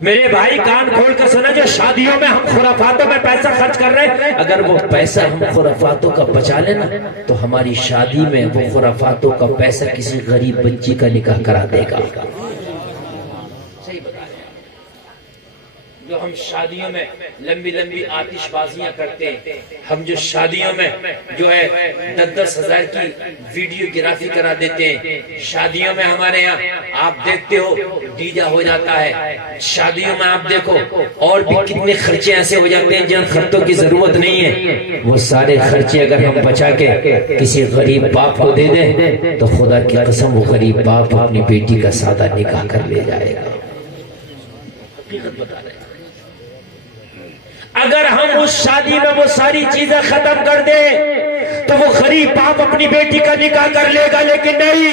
मेरे भाई कान खोल कर सुना, जो शादियों में हम खुराफातों में पैसा खर्च कर रहे हैं, अगर वो पैसा हम खुराफातों का बचा लेना तो हमारी शादी में वो खुराफातों का पैसा किसी गरीब बच्ची का निकाह करा देगा। सही बता रहे हैं। जो हम शादियों में लंबी लंबी आतिशबाजियां करते हैं, हम जो शादियों में जो है 10-10 हजार की वीडियोग्राफी करा देते हैं, शादियों में हमारे यहाँ आप देखते हो डीजा हो जाता है, शादियों में आप देखो और भी कितने खर्चे ऐसे हो जाते हैं जिन खर्चों की जरूरत नहीं है। वो सारे खर्चे अगर हम बचा के किसी गरीब बाप को दे दें तो खुदा की कसम वो गरीब बाप अपनी बेटी का सादा निकाह कर ले जाएगा। हकीकत बता रहे हैं। अगर हम उस शादी में वो सारी चीजें खत्म कर दे तो वो गरीब बाप अपनी बेटी का निकाह कर लेगा, लेकिन नहीं,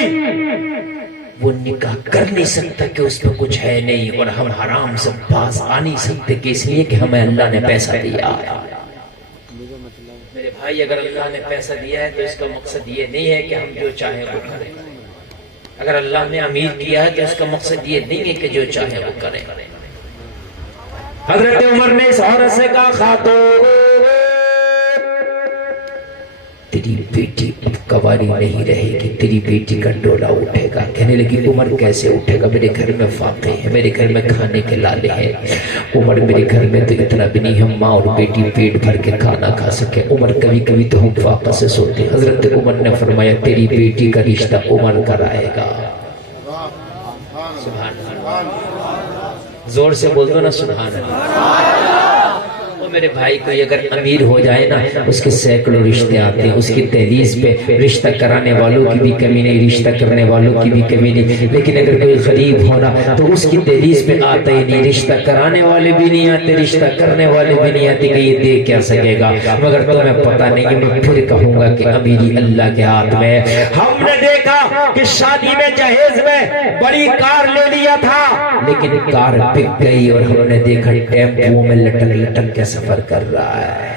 वो निकाह कर नहीं सकता कि उसमें कुछ है नहीं, और हम हराम से पास आ नहीं सकते कि इसलिए कि हमें अल्लाह ने पैसा दिया। मेरे भाई, अगर अल्लाह ने पैसा दिया है तो इसका मकसद ये नहीं है कि हम जो चाहे वो करें। अगर अल्लाह ने अमीर किया है तो इसका मकसद ये नहीं है कि जो चाहे वो करें। हजरत उमर ने इस औरत से कहा, खातून तेरी बेटी अब कवारी नहीं रहेगी, तेरी बेटी का डोला उठेगा। कहने लगी, उमर कैसे उठेगा? मेरे घर में फाके हैं, मेरे घर में खाने के लाले हैं। उमर, मेरे घर में तो इतना भी नहीं हम माँ और बेटी पेट भर के खाना खा सके। उमर, कभी कभी तो हम फाका से सोते। हजरत उमर ने फरमाया, तेरी बेटी का रिश्ता उमर कराएगा। सुभान अल्लाह, जोर से बोल दो ना सुभान अल्लाह। वो मेरे भाई, कोई अगर अमीर हो जाए ना, उसके सैकड़ों रिश्ते आते हैं, उसकी दहलीज पे रिश्ता कराने वालों की भी कमी नहीं, रिश्ता करने वालों की भी कमी नहीं। लेकिन अगर कोई गरीब होना तो उसकी दहलीज पे आता ही नहीं, रिश्ता कराने वाले भी नहीं आते, रिश्ता करने वाले भी नहीं आते कि ये दे क्या सकेगा। मगर तुम्हें पता नहीं, मैं फिर कहूंगा कि अमीरी अल्लाह के हाथ में। हमने देखा कि शादी में जहेज में बड़ी कार ले लिया था, लेकिन कार बिक गई और हमने देखा टेम्पो में लटक लटक के सफर कर रहा है।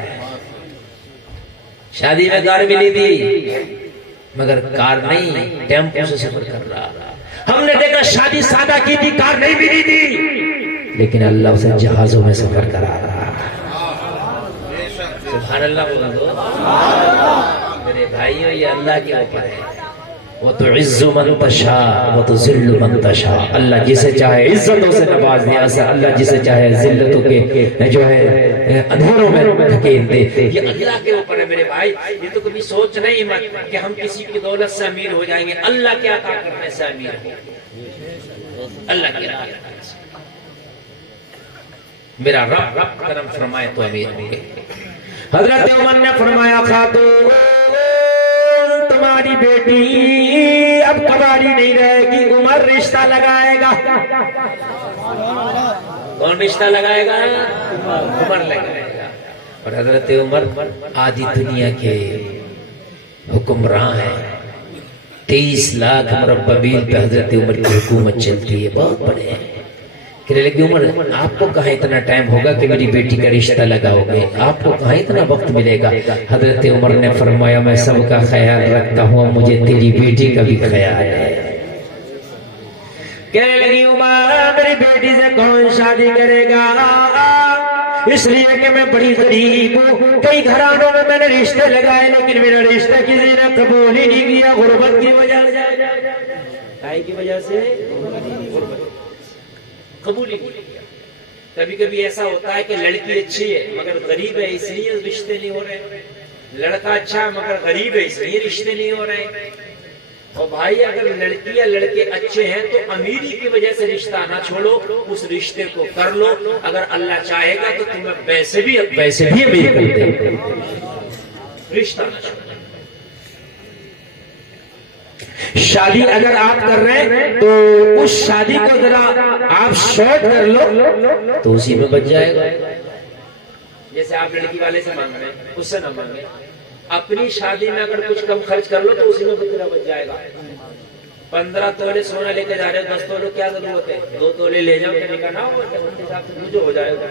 शादी में कार मिली थी मगर कार नहीं, टेम्पो से सफर कर रहा। हमने देखा शादी सादा की थी, कार नहीं मिली थी, लेकिन अल्लाह उसे जहाजों में सफर करा रहा। सुभान अल्लाह बोल दो मेरे भाइयों, ये अल्लाह के ऊपर है। वो तो इज्जु मन तशा वो तो जिल्लु मन तशा। अल्लाह जिसे चाहे इज्जतों से नवाज दे, अल्लाह जिसे चाहे जिल्लतों के जो है अंधेरों में धकेल दे। ये अल्लाह के ऊपर है मेरे भाई। ये तो कभी सोच नहीं मत कि हम किसी की दौलत से अमीर हो जाएंगे। अल्लाह के अता करने से अमीर हो, अल्लाह के अता करने से। मेरा रब करम फरमाए तो अमीर होंगे। हजरत उमर ने फरमाया, खातून तुम्हारी बेटी अब कवारी नहीं रहेगी, उमर रिश्ता लगाएगा। कौन रिश्ता लगाएगा? उमर लगाएगा। और हजरत उमर आधी दुनिया के हुक्मरान हैं। 23 लाख मुरब्बा मील पे हजरत उमर की हुकूमत चलती है, बहुत बड़े हैं। कहने लगी, उमर आपको कहाँ इतना टाइम होगा कि मेरी बेटी का रिश्ता लगाओगे? आपको कहाँ इतना वक्त मिलेगा? हजरत उमर ने फरमाया, मैं सबका ख्याल रखता हूँ, मुझे तेरी बेटी का भी ख्याल है। कहने लगी, उमर मेरी बेटी से कौन शादी करेगा? इसलिए कि मैं बड़ी गरीब हूँ, कई घरानों में मैंने रिश्ते लगाए लेकिन मेरा रिश्ता किसी ने कबूल ही नहीं किया, गुर्बत की वजह से कबूल ही नहीं किया। कभी कभी ऐसा होता है कि लड़की अच्छी है मगर गरीब है, इसलिए रिश्ते नहीं हो रहे। लड़का अच्छा है मगर गरीब है, इसलिए रिश्ते नहीं हो रहे। और भाई, अगर लड़की या लड़के अच्छे हैं तो अमीरी की वजह से रिश्ता ना छोड़ो, उस रिश्ते को कर लो। अगर अल्लाह चाहेगा तो तुम्हें पैसे भी अमीर कर देगा। रिश्ता ना छोड़ो। शादी अगर आप कर रहे हैं तो उस शादी को जरा आप शॉर्ट कर लो तो उसी में बच जाएगा। जैसे आप लड़की वाले से मांग रहे हैं, उससे ना मांगे। अपनी शादी में अगर कुछ कम खर्च कर लो तो उसी में बच जाएगा। 15 तोले सोना लेके जा रहे हो, 10 तोले क्या जरूरत है? 2 तोले ले जाओ, कहने ना हो उसके हिसाब से मुझे हो जाएगा।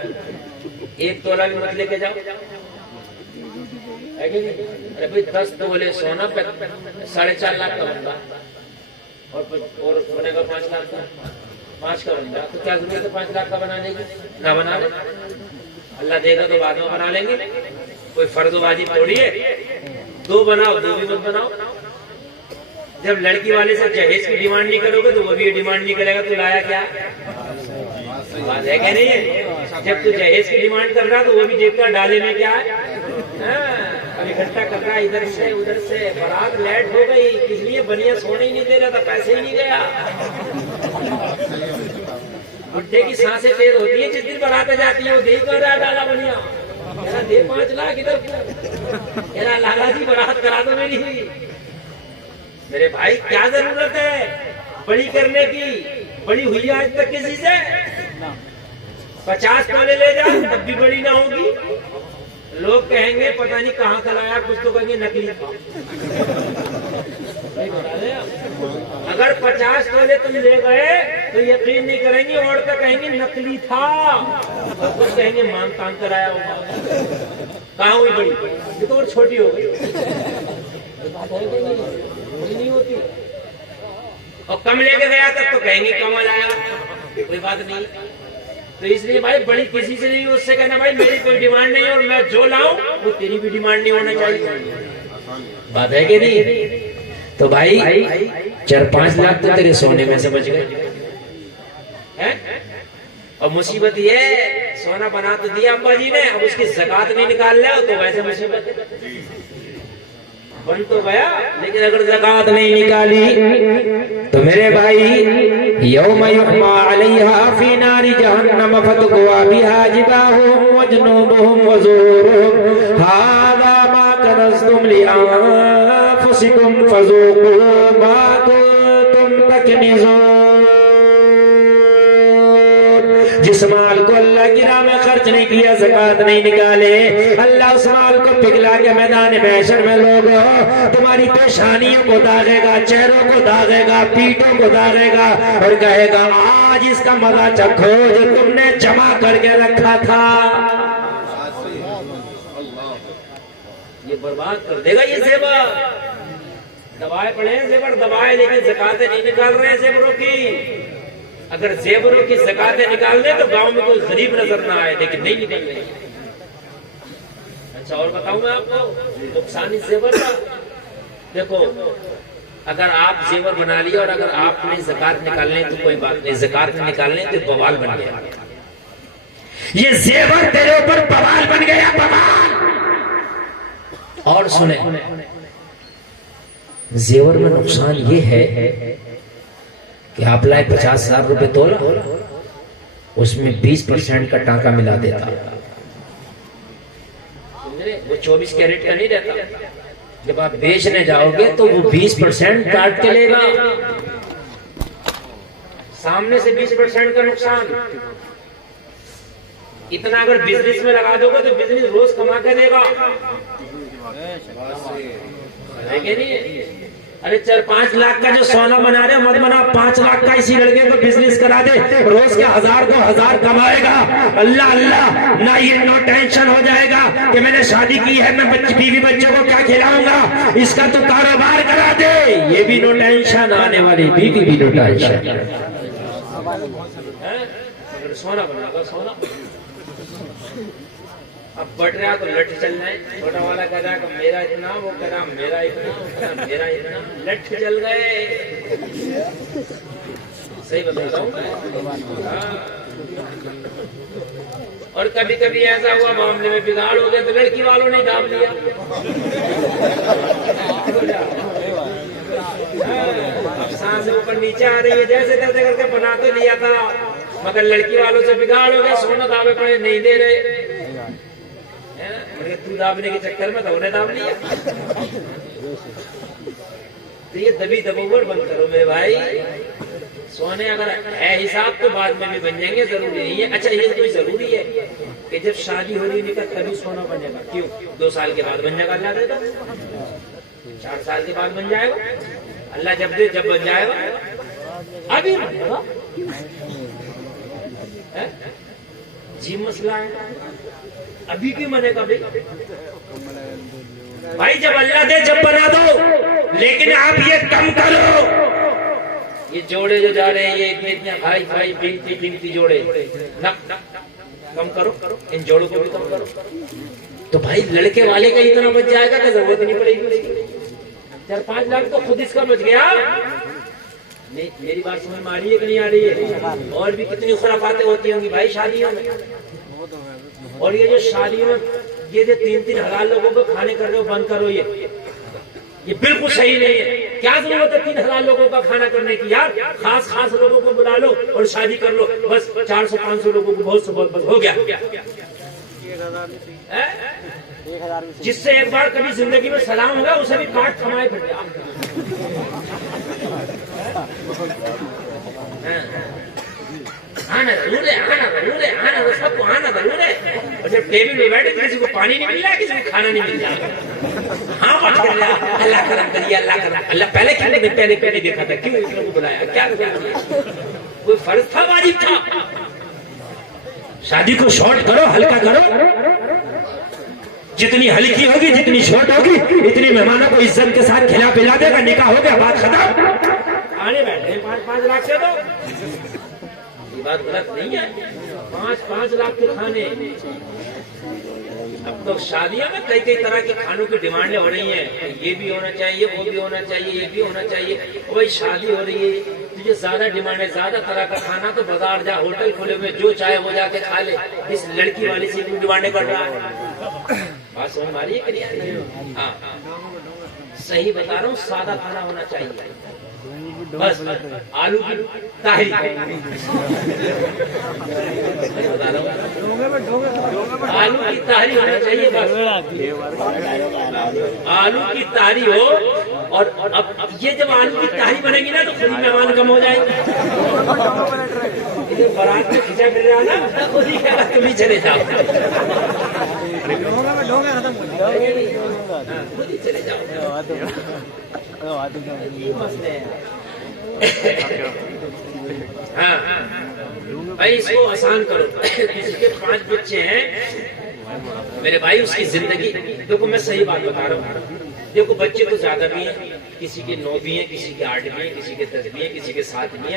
1 तोला भी मत लेके जाओ, है कि नहीं? अरे भाई 10 तोले सोना पे 4.5 लाख का बनता और सोने का 5 लाख का। 5 का बन जाए तो क्या जरूरत है 5 लाख का बनाने की? ना बना ले, अल्लाह देगा तो बाद में बना लेंगे, कोई फर्जबाजी थोड़ी है। 2 बनाओ, 2 भी मत बनाओ। जब लड़की वाले से जहेज की डिमांड नहीं करोगे तो वो भी डिमांड नहीं करेगा, तो लाया क्या? बात है क्या नहीं है? जब तू जहेज की डिमांड कर रहा तो वो भी जेब का डाले में क्या है, अब इकट्ठा कर रहा है इधर से उधर से। बारात लेट हो गई, इसलिए बनिया सोने ही नहीं दे रहा था, पैसे ही नहीं गया। बुढ़े की सांसें तेज होती है जिस दिन बारात जाती है, वो दे कर रहा डाला बनिया, दे 5 लाख इधर, लाला जी बारात करा दो मेरी। मेरे भाई क्या जरूरत है बड़ी करने की? बड़ी हुई आज तक किसी से? 50 तोले ले जाओ तब भी बड़ी ना होगी। लोग कहेंगे पता नहीं कहाँ का लाया, कुछ तो कहेंगे नकली था। अगर 50 तोले तुम ले गए तो यकीन नहीं करेंगे, और तो कहेंगे नकली था, और कुछ कहेंगे मांग तांग कराया होगा। कहाँ हुई बड़ी? ये तो और छोटी हो गई। बात है कि नहीं होती। और कम लेके गया तब तो कहेंगे कम लाया, कोई बात नहीं। तो इसलिए भाई बड़ी किसी से नहीं, उससे कहना भाई मेरी कोई डिमांड नहीं और मैं जो लाऊं वो तेरी भी डिमांड नहीं होना चाहिए। बात है कि नहीं? तो भाई 4-5 लाख तो तेरे सोने में से बच गए हैं। और मुसीबत ये सोना बना तो दिया अब्बा जी ने, अब उसकी ज़कात नहीं निकाल लिया तो वैसे मुसीबत बन तो गया, लेकिन अगर ज़कात नहीं निकाली तो मेरे भाई यौम युहमा अलैहा फी नारी जहन्नम फतकुवा बिहा जिबाहुम व जुनूबुहुम व ज़ुहुरुहुम हाज़ा मा कनज़्तुम लिअन्फुसिकुम फज़ूक़ू मा कुन्तुम तकनिज़ून। जिस माल को अल्लाह की राह में खर्च नहीं किया, ज़कात नहीं निकाले, अल्लाह उस माल को पिघला के मैदान महशर में लोगों तुम्हारी पेशानियों को दागेगा, चेहरों को दागेगा, पीठों को दागेगा और कहेगा आज इसका मजा चखो जो तुमने जमा करके रखा था। ये बर्बाद कर देगा ये ज़ेवर। दवाएं पड़े हैं ज़ेवर, दवाएं, लेकिन ज़कातें नहीं निकाल रहे हैं ज़ेवरों की। अगर ज़ेवरों की ज़कातें निकाल दे तो गांव में कोई गरीब नजर ना आए, लेकिन नहीं निकल रही। अच्छा और बताऊं मैं आपको नुकसान इस ज़ेवर का। देखो अगर आप ज़ेवर बना लिया और अगर आपने ज़कात निकालने तो कोई बात नहीं, ज़कात निकालने तो बवाल बन गया। ये ज़ेवर तेरे ऊपर बवाल बन गया, बवाल। और सुने, ज़ेवर में नुकसान ये है कि आप लाए 50,000 रुपए तोला, उसमें 20% का टाका मिला देता, वो 24 कैरेट का नहीं रहता। जब आप बेचने जाओगे तो वो 20% काट के लेगा, सामने से 20% का नुकसान। इतना अगर बिजनेस में लगा दोगे तो बिजनेस रोज कमा के देगा, है कि नहीं? अरे 4-5 लाख का जो सोना बना रहे मत बना, 5 लाख का इसी लड़के को बिजनेस करा दे, रोज के 1000-2000 कमाएगा। अल्लाह अल्लाह ना, ये नो टेंशन हो जाएगा कि मैंने शादी की है, मैं बीवी बच्चों को क्या खिलाऊंगा, इसका तो कारोबार करा दे, ये भी नो टेंशन। आने वाली बीवी भी नो टेंशन। सोना बना सोना अब बढ़ रहा तो लठ चल रहे। छोटा वाला कह रहा कि मेरा इतना, वो कह रहा मेरा इतना, मेरा इतना, लठ चल गए। सही बताता हूँ। और कभी कभी ऐसा हुआ मामले में बिगाड़ हो गया तो लड़की वालों ने दाब लिया। अब सांस ऊपर नीचे आ रही है, जैसे तैसे करके बना तो लिया था, मगर लड़की वालों से बिगाड़ हो गया, सोना दावे पड़े नहीं दे रहे। तू दाबने के चक्कर में तो उन्हें दाब लिया। तो ये दबी दबोबर बंद करो मेरे भाई। सोने अगर है हिसाब तो बाद में भी बन जाएंगे, जरूरी नहीं है। अच्छा ये कोई जरूरी है कि जब शादी हो रही निकल तभी सोना बनेगा? क्यों? 2 साल के बाद बन जाएगा अल्लाह दे तो, 4 साल के बाद बन जाएगा अल्लाह जब दे, जब बन जाएगा। अभी जी मसला है, अभी क्यों बनेगा भाई? जब अल्लाह दे जब बना दो, लेकिन आप ये कम करो ये जोड़े जो जा रहे हैं ये इतने हाई फाई बिनती जोड़े ना, कम करो, इन जोड़ों को भी कम करो। तो भाई लड़के वाले का इतना बच जाएगा कि जरूरत नहीं पड़ेगी। 4-5 लाख तो खुद इसका बच गया। मेरी बात समझ में आ रही है कि नहीं आ रही है? और भी कितनी खुराफातें होती होंगी भाई शादियों में। और ये जो शादियों में ये जो 3-3 हजार लोगों को खाने कर रहे हो, बंद करो। ये बिल्कुल सही नहीं है। क्या जरूरत है 3 हजार लोगों का खाना करने की यार? खास लोगों को बुला लो और शादी कर लो, बस 400-500 लोगों को बहुत से बहुत बस हो गया। जिससे एक बार कभी जिंदगी में सलाम होगा उसे भी काट थमाए फिर आना जरूर है, सबको आना जरूर है। और जब टेबल में बैठे किसी को पानी नहीं मिल रहा, किसी को खाना नहीं मिल रहा, हाँ बात कर रहा, अल्लाह करम करिए, अल्लाह पहले पहले देखा था, क्यों इस लोगों को बुलाया, क्या कोई फर्ज था, वाजिब था? शादी को शॉर्ट करो, हल्का करो। जितनी हल्की होगी, जितनी शॉर्ट होगी, इतनी मेहमानों को इज्जत के साथ खिला पिला देगा, निकाह हो गया, बात खत्म। आने बैठे 5-5 लाख से तो ये बात गलत नहीं है। 5-5 लाख के खाने। अब तो शादियों में कई तरह के खानों की डिमांडें हो रही हैं। ये भी होना चाहिए, वो भी होना चाहिए, ये भी होना चाहिए। वही शादी हो रही है, तुझे ज्यादा डिमांड है, ज्यादा तरह का खाना, तो बाजार जा, होटल खोले हुए, जो चाहे वो जाके खा ले। इस लड़की वाली से भी डिमांडें कर रहा है। बात समझ में आ रही है कि नहीं? हाँ, सही बता रहा हूँ, सादा खाना होना चाहिए। बस आलू की ताहरी, आलू की ताहरी होना चाहिए। बस आलू की ताहरी हो। और अब ये जब आलू की ताहरी बनेगी ना, तो खुद ही मेहमान कम हो जाएंगे। बारात में खिंचा फिर रहा ना, खुद ही कभी चले जाओ, खुद ही चले जाओ। हाँ भाई, इसको आसान करो। किसी के 5 बच्चे हैं मेरे भाई, उसकी जिंदगी देखो, मैं सही बात बता रहा हूँ। देखो बच्चे तो ज्यादा भी हैं, किसी के 9 भी हैं, किसी के 8 भी हैं, किसी के 10 भी हैं, किसी के 7 भी हैं।